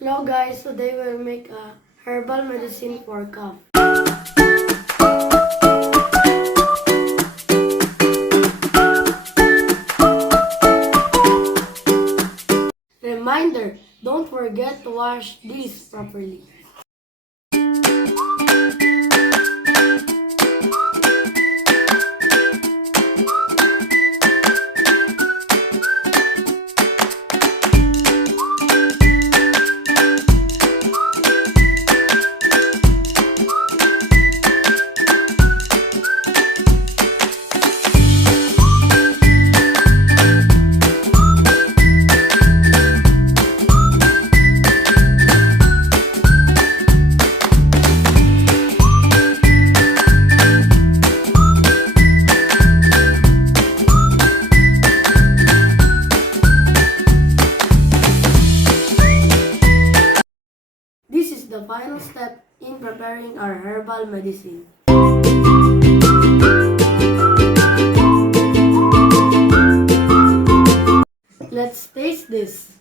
Hello guys, today we'll make a herbal medicine for cough. Reminder, don't forget to wash these properly. This is the final step in preparing our herbal medicine. Let's taste this.